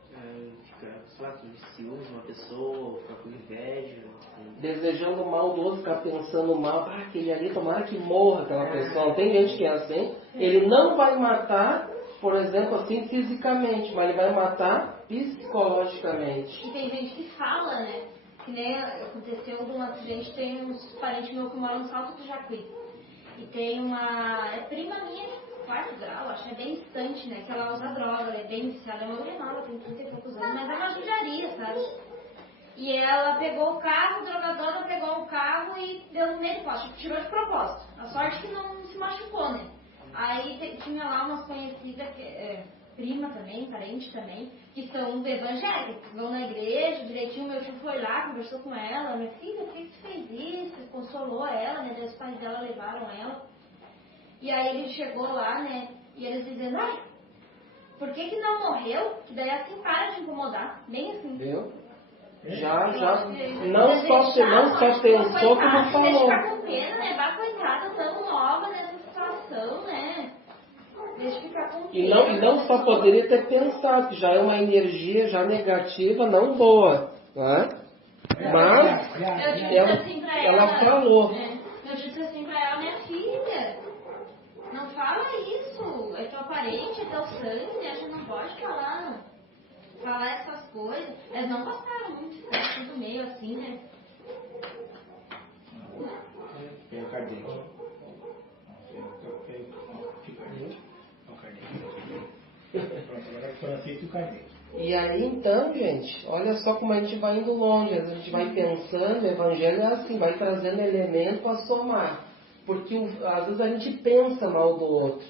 Ficar com ciúmes de uma pessoa, ficar com inveja. Assim. Desejando mal do outro, ficar pensando mal. Aquele ali, tomara que morra aquela pessoa. Tem gente que é assim. Ele não vai matar, por exemplo, assim, fisicamente, mas ele vai matar psicologicamente. E tem gente que fala, né? Que nem aconteceu de um acidente, tem uns parentes meus que moram no Salto do Jacuí. E tem uma... É prima minha, 4º grau, acho que é bem distante, né? Que ela usa droga, ela é bem viciada, é uma grenal, ela tem 30 e poucos anos, mas é uma judiaria, sabe? E ela pegou o carro, o drogador pegou o carro e deu no meio do poste, tirou de propósito. A sorte que não se machucou, né? Aí tinha lá umas conhecidas, prima também, parente também, que são evangélicas, que vão na igreja, direitinho, meu tio foi lá, conversou com ela, minha filha, por que você fez isso? Consolou ela, né? Daí os pais dela levaram ela. E aí ele chegou lá, né? E eles dizendo, ai, por que não morreu? Que daí assim para de incomodar, bem assim. Viu? Já, não só pensou como falou. Deixa ficar com pena, né? Bah, coitada, tão nova nessa situação, né? Deixa ficar com pena. E não só poderia ter pensado, que já é uma energia já negativa, não boa, né? Mas ela falou. Eu disse assim pra ela, minha filha, não fala isso, é teu parente, é teu sangue, né? A gente não pode falar essas coisas. Elas não gostaram muito de ficar tudo meio assim, né? Pega o cardeiro. Pronto, agora foi feito o cardeiro. E aí então, gente, olha só como a gente vai indo longe, a gente vai pensando, o evangelho é assim, vai trazendo elemento para somar. Porque às vezes a gente pensa mal do outro.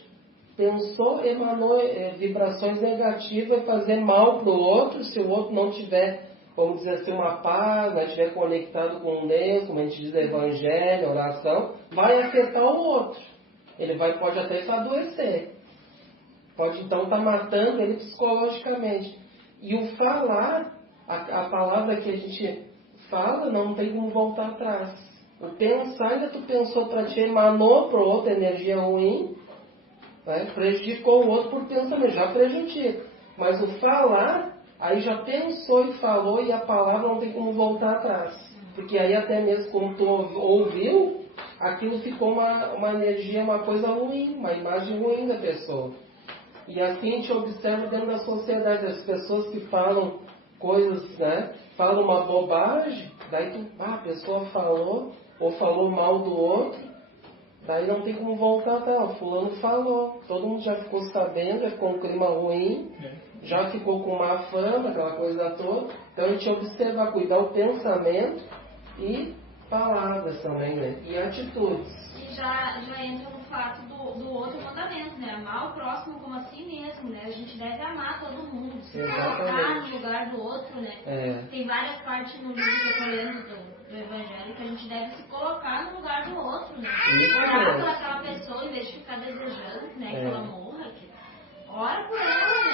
Pensou, emanou vibrações negativas e fazer mal para o outro, se o outro não tiver, vamos dizer assim, uma paz, não estiver conectado com Deus, como a gente diz, evangelho, oração, vai afetar o outro. Ele pode até adoecer. Pode então estar matando ele psicologicamente. E o falar, a palavra que a gente fala, não tem como voltar atrás. O pensar, ainda tu pensou para ti, emanou para o outro energia ruim, né? Prejudicou o outro por pensamento, já prejudica. Mas o falar, aí já pensou e falou e a palavra não tem como voltar atrás. Porque aí até mesmo como tu ouviu, aquilo ficou uma energia, uma coisa ruim, uma imagem ruim da pessoa. E assim a gente observa dentro da sociedade, as pessoas que falam coisas, né? Falam uma bobagem, daí a pessoa falou, ou falou mal do outro, daí não tem como voltar, tá? O fulano falou, todo mundo já ficou sabendo, já ficou um clima ruim, já ficou com má fama, aquela coisa toda. Então a gente observa, cuidar o pensamento e palavras também, né? E atitudes. E já entra no fato do outro mandamento, né? Amar o próximo como a si mesmo, né? A gente deve amar todo mundo, se colocar no lugar do outro, né? Tem várias partes no livro que eu estou lendo do Evangelho que a gente deve se colocar no lugar do outro, né? Orar por aquela pessoa em vez de ficar desejando, né? Que ela morra, ora por ela,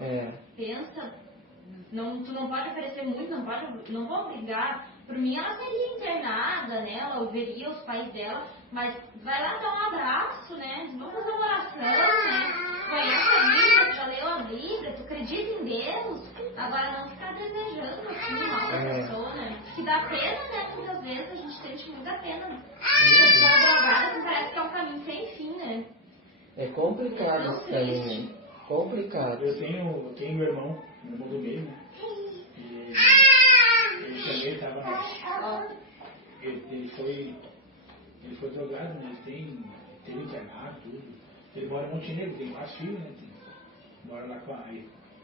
né? Pensa, tu não pode oferecer muito, não vou obrigar. Por mim, ela seria internada, né? Ela ouviria os pais dela, mas vai lá dar um abraço, né? Vamos fazer uma oração, né? Conhece a Bíblia, já leu a Bíblia, tu acredita em Deus, agora não ficar desejando assim mal da pessoa, né? Que dá pena, né? Muitas vezes a gente sente muita pena, né? A pessoa drogada, assim, parece que é um caminho sem fim, né? É complicado isso também, né? Complicado. Eu tenho meu irmão do meio, né? Ele também estava. Ele foi drogado, né? Ele teve internado, tudo. Ele mora em Montenegro, tem 4 filhos, né? Mora lá com a.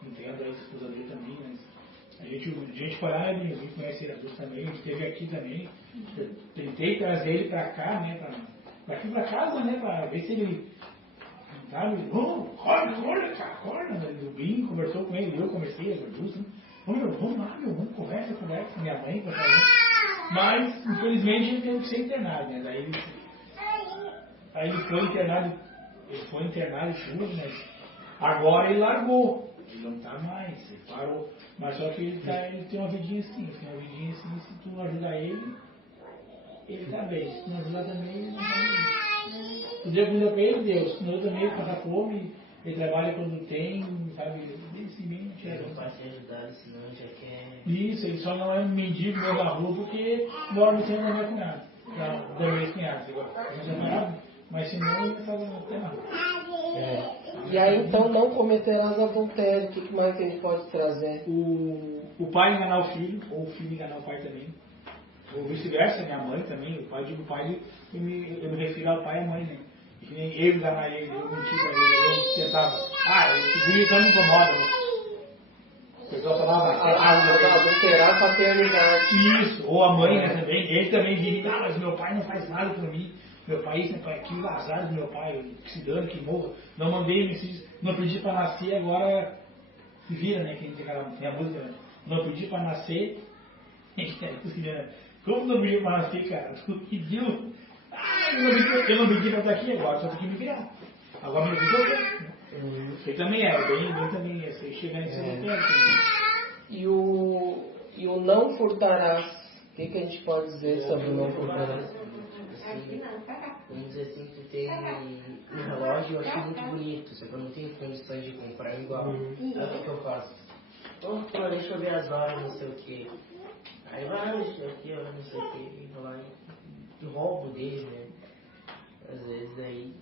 Entendo a esposa dele também, mas. A gente foi lá, a gente conhece ele adulto também, a gente esteve aqui também. Eu tentei trazer ele pra cá, né? Aqui pra casa, né? Pra ver se ele. Sabe? Acorda, cara, acorda. O Binho conversou com ele, eu comecei, as adultos, né? Vamos lá, vamos, conversa com minha mãe, com a família. Mas, infelizmente, ele teve que ser internado, né? Daí ele foi internado e tudo, mas agora ele largou. Ele não tá mais, ele parou. Mas só que ele tem uma vidinha assim, se tu ajudar ele tá bem. Se tu não ajudar também, ele não tá bem. Tu deu comida pra ele, Deus. Se não também ele passa fome, ele trabalha quando tem, sabe? Ele não pode ser ajudado, senão já quer. Isso, ele só não é um mendigo na rua porque mora no centro da minha cunhada. Da minha cunhada, não separado, mas senão ele estava até na rua. E aí então não cometerás adultério. O que mais que ele pode trazer? O pai enganar o filho, ou o filho enganar o pai também. Ou vice-versa, minha mãe também, o pai, digo pai, eu me refiro ao pai e à mãe, né? E que nem eu enganar ele, eu menti pra ele, eu tentava, esse guri então me incomoda, né? O pessoal falava, adulterar a paternidade. isso, ou a mãe, né, também, ele também diria, mas meu pai não faz nada por mim, meu pai isso, meu pai aquilo, azar do meu pai, que se dane, que morra, não mandei, não pedi pra nascer, agora se vira, né, que a gente tem a música, né? Não pedi pra nascer, como não pedi pra nascer, cara, tu pediu, eu não pedi pra estar aqui agora, só tem que me criar, agora me pediu eu quero. Ele também bem também, você chega em cima do pé. E o não furtarás, o que a gente pode dizer sobre o não furtarás? Vamos dizer assim, que tem um relógio, eu acho muito bonito, só que eu não tenho condições de comprar igual. Aí o que eu faço? Pô, deixa eu ver as horas, não sei o que. Aí vai, deixa aqui, ó, não sei o que, e lá e roubo dele, né? Às vezes aí,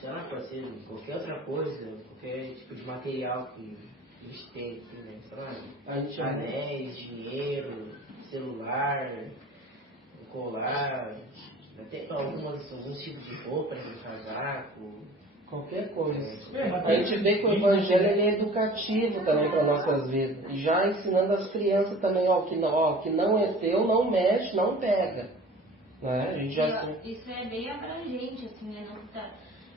sei lá, pode ser qualquer outra coisa, qualquer tipo de material que a gente tem aqui, né? Sei lá, anéis, dinheiro, celular, colar, até alguns tipos de roupa, né, casaco. Qualquer coisa. A gente vê que o Evangelho ele é educativo também para nossas vidas. E já ensinando as crianças também, que não é teu, não mexe, não pega. Né? A gente já... Isso é bem abrangente, assim, né?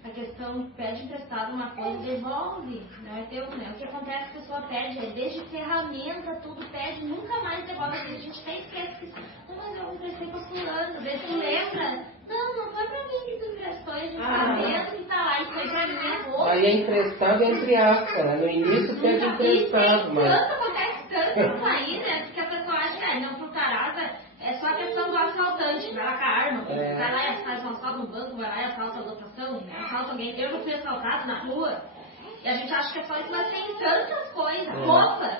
A questão pede emprestado uma coisa, devolve, não é teu, né? O que acontece, a pessoa pede, desde ferramenta, tudo pede, nunca mais devolve. A gente até esquece, não, mas eu emprestei pra fulano, vê se tu lembra. Não foi pra mim que tu emprestou, a gente tá vendo que tá lá, isso foi pra mim, é roubo. Aí é emprestado entre aspas, né? No início pede emprestado, mas... Acontece tanto isso aí, né? Porque a pessoa acha, não frutarada, é só a questão do assaltante, vai lá com a arma, vai lá e faz um assalto no banco, vai lá e assalta a lotação, assalta alguém. Eu não fui assaltado na rua, e a gente acha que é só isso, mas tem tantas coisas, roupa.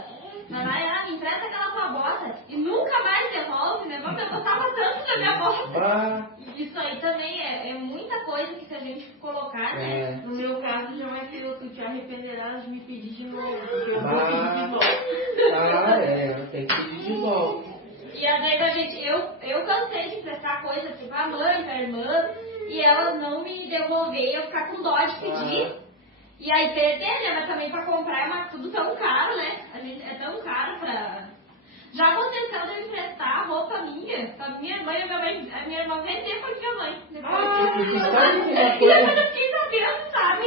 Vai lá e me empresta aquela tua bota e nunca mais devolve, né? Mas eu gostava tanto da minha bota. Isso aí também é muita coisa que se a gente colocar, né? No meu caso, já vai ser tu te arrependerás de me pedir de novo, porque eu vou pedir de volta. Tem que pedir de volta. E às vezes eu cansei de emprestar coisa assim pra mãe, pra irmã, e ela não me devolver e eu ficar com dó de pedir. E aí perder, né? Mas também pra comprar é tudo tão caro, né? É tão caro pra... Já aconteceu de eu emprestar roupa minha pra minha mãe e a minha irmã vender pra minha mãe. Depois eu fiquei sabendo, sabe?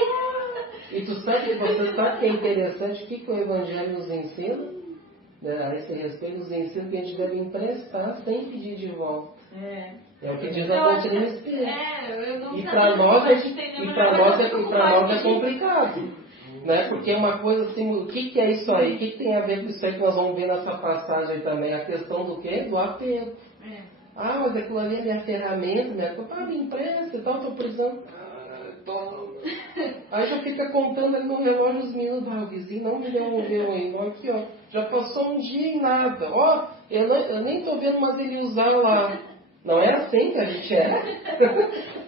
E tu sabe, você sabe que é interessante o que o Evangelho nos ensina? A esse respeito, nos ensina que a gente deve emprestar sem pedir de volta. É o que diz a doutrina espírita. E para nós é complicado. Né? Porque é uma coisa assim, o que é isso aí? O que tem a ver com isso aí que nós vamos ver nessa passagem também? A questão do quê? Do apego. Mas aquilo ali é minha ferramenta, me empresta e tal, estou precisando. Aí já fica contando ali no relógio os minutos, o vizinho não me devolveu ainda, aqui ó, já passou um dia e nada, eu nem estou vendo mais ele usar lá. Não é assim que a gente é?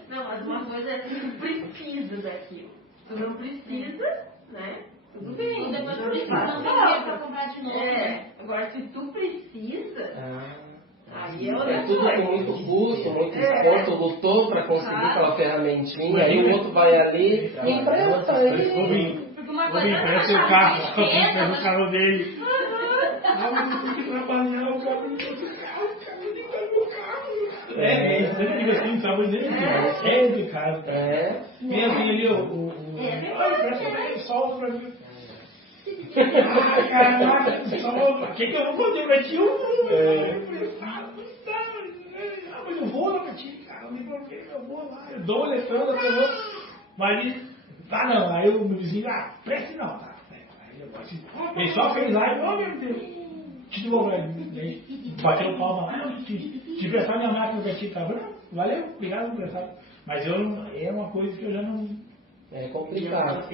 Não, mas uma coisa é que tu precisa daquilo. Tu não precisa, né? Tudo bem. Depois tu precisa, não tem dinheiro pra comprar de novo. Agora se tu precisa... Aí é tudo com muito custo, muito esforço, lutou para conseguir aquela ferramentinha, aí o outro vai ali e empresta aí. Porque uma coisa empresta o carro, empresta o carro dele. Mas eu tenho que trabalhar, o carro não tem carro, o carro. Ele sempre diz assim, sabe dele? É do carro. Vem assim ali, empresta solta pra mim. Caraca, o que eu vou fazer pra ti? Mas eu vou lá pra ti, cara, eu vou lá, eu dou uma letrada, mas não, aí o meu vizinho, preste não, tá? Ele só fez lá e, meu Deus, te devolver, bateu o palma lá, te prestar minha máquina pra ti, tá bom? Valeu, obrigado por prestar. Mas é uma coisa que eu já não... É complicado.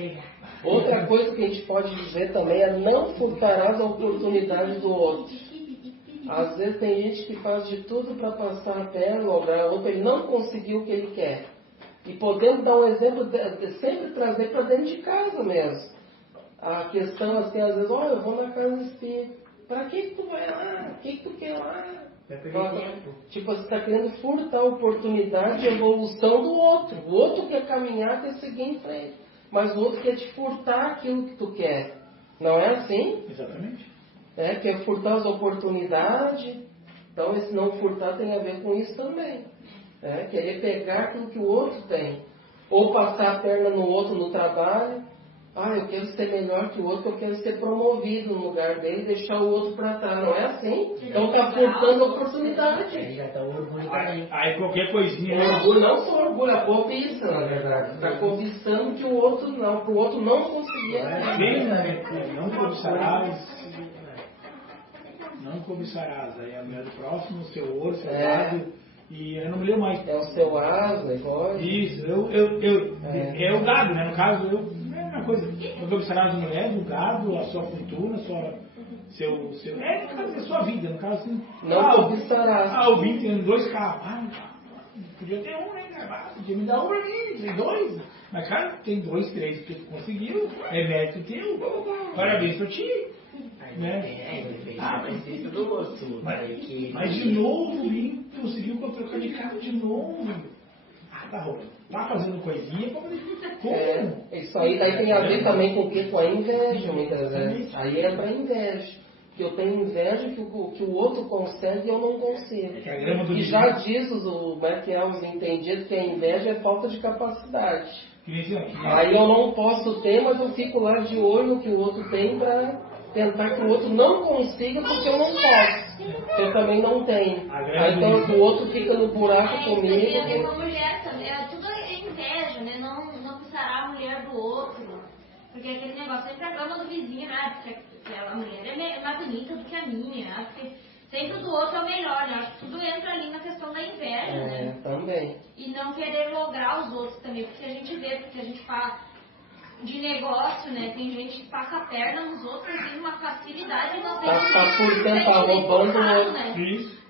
Outra coisa que a gente pode dizer também é não furtarás a oportunidade do outro. Às vezes tem gente que faz de tudo para passar a perna, lograr outro, ele não conseguiu o que ele quer. E podemos dar um exemplo, sempre trazer para dentro de casa mesmo. A questão assim, às vezes, eu vou na casa espírita. Para que tu vai lá? O que tu quer lá? Vai perder tempo. Tipo, você está querendo furtar a oportunidade de evolução do outro. O outro quer caminhar, quer seguir em frente. Mas o outro quer te furtar aquilo que tu quer. Não é assim? Exatamente. Quer furtar as oportunidades. Então, esse não furtar tem a ver com isso também. Querer pegar aquilo que o outro tem. Ou passar a perna no outro no trabalho. Eu quero ser melhor que o outro, eu quero ser promovido no lugar dele e deixar o outro para trás. Não é assim? Então está furtando a oportunidade. Aí já tá o orgulho também. Aí qualquer coisinha... O orgulho não só orgulho, a cobiça, na verdade. Está cobiçando que o outro não, para o outro não conseguir. Não cobiçarás. Não cobiçarás. Aí a mulher do próximo, o seu ouro, seu gado. E eu não me lembro mais. É o seu asa, lógico. Isso, é o gado, né? No caso, é a mesma coisa. Não cobiçarás a mulher, o gado, a sua fortuna, no caso, a sua vida, no caso assim. Não cobiçarás. O Vim tem 2 carros. Podia ter um, né, cara? Podia me dar um ali, tem 2. Mas, cara, tem 2, 3 que tu conseguiu, é mérito teu. Parabéns pra ti. Né? Mas isso do gosto. Mas de novo, o Vim conseguiu trocar de carro de novo. Tá rolando. Tá fazendo coisinha pra poder. Como? Isso aí daí tem a ver também com o que? Com a inveja, muitas vezes. Aí entra a inveja. Que eu tenho inveja que o outro consegue e eu não consigo. E já diz os entendidos que a inveja é falta de capacidade. Aí eu não posso ter, mas eu fico lá de olho no que o outro tem para tentar que o outro não consiga porque eu não posso. Eu também não tenho. Aí então o outro fica no buraco comigo. Tem a ver com a mulher também. Tudo é inveja, né? Não pisará a mulher do outro. Porque aquele negócio sempre reclama do vizinho, né? Porque a mulher é mais bonita do que a minha, né? Porque sempre o do outro é o melhor, né? Acho que tudo entra ali na questão da inveja, né? Também. E não querer lograr os outros também, porque a gente vê, porque a gente fala de negócio, né? Tem gente que passa a perna nos outros e uma facilidade e não tem tá roubando o outro. Né? Isso.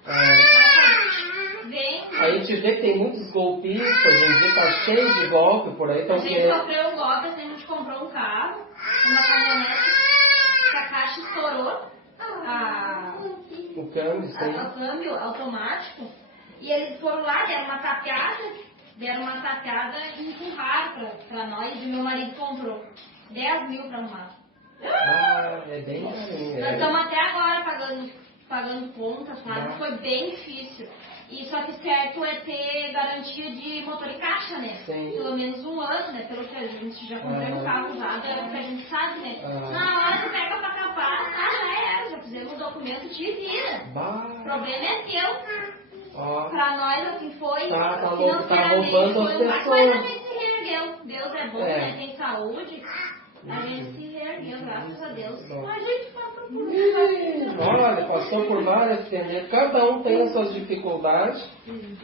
Aí a gente vê que tem muitos golpistas, hoje em dia tá cheio de golpe por aí. A gente sofreu um golpe, assim, a gente comprou um carro, uma caminhonete, que a caixa estourou, o câmbio automático, e eles foram lá, deram uma tapeada e empurraram pra nós, e meu marido comprou 10 mil pra arrumar. É bem assim. Nós estamos até agora pagando conta, sabe? Foi bem difícil. E só que certo é ter garantia de motor e caixa, né? Sim. Pelo menos um ano, né? Pelo que a gente já comprou um carro usado, é o que a gente sabe, né? Na hora que pega pra capar, já fizemos o documento, te vira. O problema é teu. Pra nós, assim, foi. Tá roubando as pessoas. Mas a gente se reergueu. Deus é bom, né? Tem saúde. A gente se reergueu, graças a Deus. A gente passou por isso. Olha, passou por várias tendências. Cada um tem as suas dificuldades.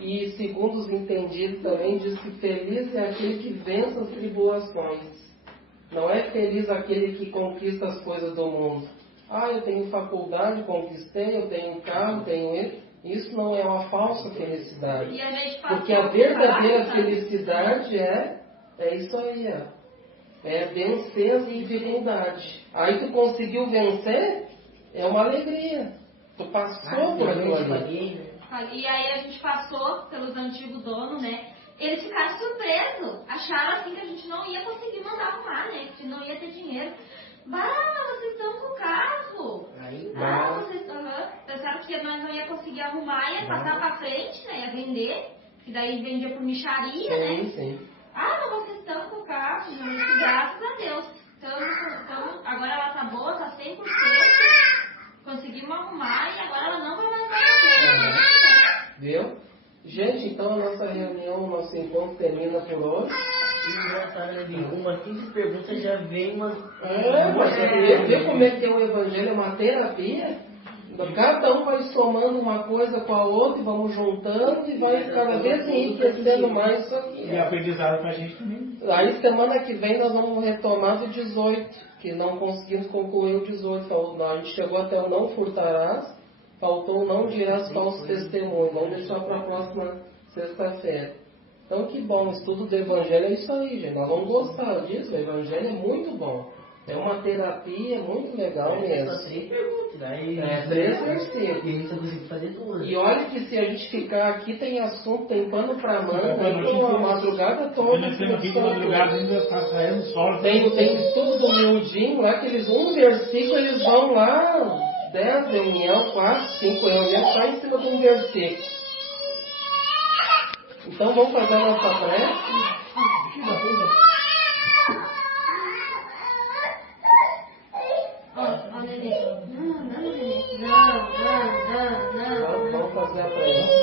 E segundo os entendidos também, diz que feliz é aquele que vence as tribulações. Não é feliz aquele que conquista as coisas do mundo. Eu tenho faculdade, conquistei, eu tenho carro, tenho ele. Isso não é uma falsa felicidade. Porque a verdadeira felicidade é isso aí, é vencer as dificuldades. Aí tu conseguiu vencer, é uma alegria. Tu passou por aquilo ali. E aí a gente passou pelos antigos donos, né? Eles ficaram surpresos. Acharam assim que a gente não ia conseguir mandar arrumar, né? Que não ia ter dinheiro. Vocês estão com o carro. Vocês pensaram que nós não ia conseguir arrumar, ia passar pra frente, né? Ia vender. Que daí vendia por micharia, né? Sim. Mas vocês estão com o carro, graças a Deus. Então, agora ela tá boa, tá 100%. Conseguimos arrumar e agora ela não vai mais pra frente. Viu? Gente, então a nossa reunião, o nosso encontro termina por hoje. Uma simples pergunta já vem uma. Vê como é que é o Evangelho, é uma terapia. Cada um vai somando uma coisa com a outra e vamos juntando e vai cada vez enriquecendo mais isso aqui. E aprendizado pra gente também. Aí semana que vem nós vamos retomar do 18, que não conseguimos concluir o 18. A gente chegou até o não furtarás, faltou o não dirás falso testemunho. Vamos deixar para a próxima sexta-feira. Então que bom, o estudo do Evangelho é isso aí, gente. Nós vamos gostar disso, o Evangelho é muito bom. É uma terapia muito legal mesmo. Só 3 perguntas, aí 3 versículos. E só consigo fazer 2. E olha que se a gente ficar aqui, tem assunto, tem pano pra manga, Fica a noite tem uma inteira. madrugada Quando toda. nós temos aqui de madrugada ainda está saindo sol. Tem estudo do miudinho lá, que eles, um versículo, eles vão lá, 10 reunião, 4, 5 reunião, só em cima de um versículo. Então vamos fazer a nossa prece. Vamos fazer a prece.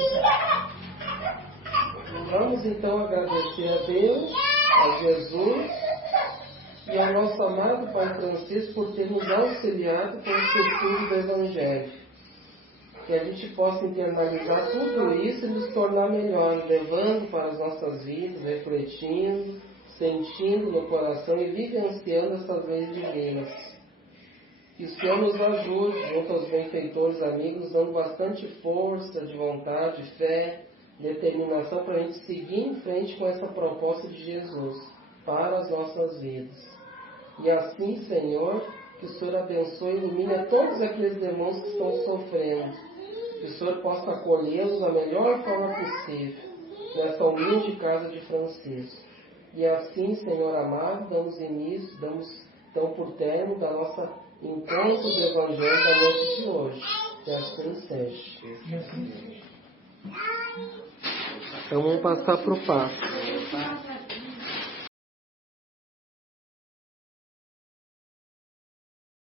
Vamos então agradecer a Deus, a Jesus e ao nosso amado Pai Francisco por ter nos auxiliado com esse estudo do Evangelho. Que a gente possa internalizar tudo isso e nos tornar melhor, levando para as nossas vidas, refletindo, sentindo no coração e vivenciando essas leis divinas. Que o Senhor nos ajude, junto aos benfeitores amigos, dando bastante força, de vontade, fé, determinação para a gente seguir em frente com essa proposta de Jesus para as nossas vidas. E assim, Senhor, que o Senhor abençoe e ilumine a todos aqueles irmãos que estão sofrendo. Que o Senhor possa acolhê-los da melhor forma possível, nessa humilde casa de Francisco. E assim, Senhor amado, damos início, damos então por término da nossa encontro do Evangelho da noite de hoje. Que assim seja. Então vamos passar para o Papa.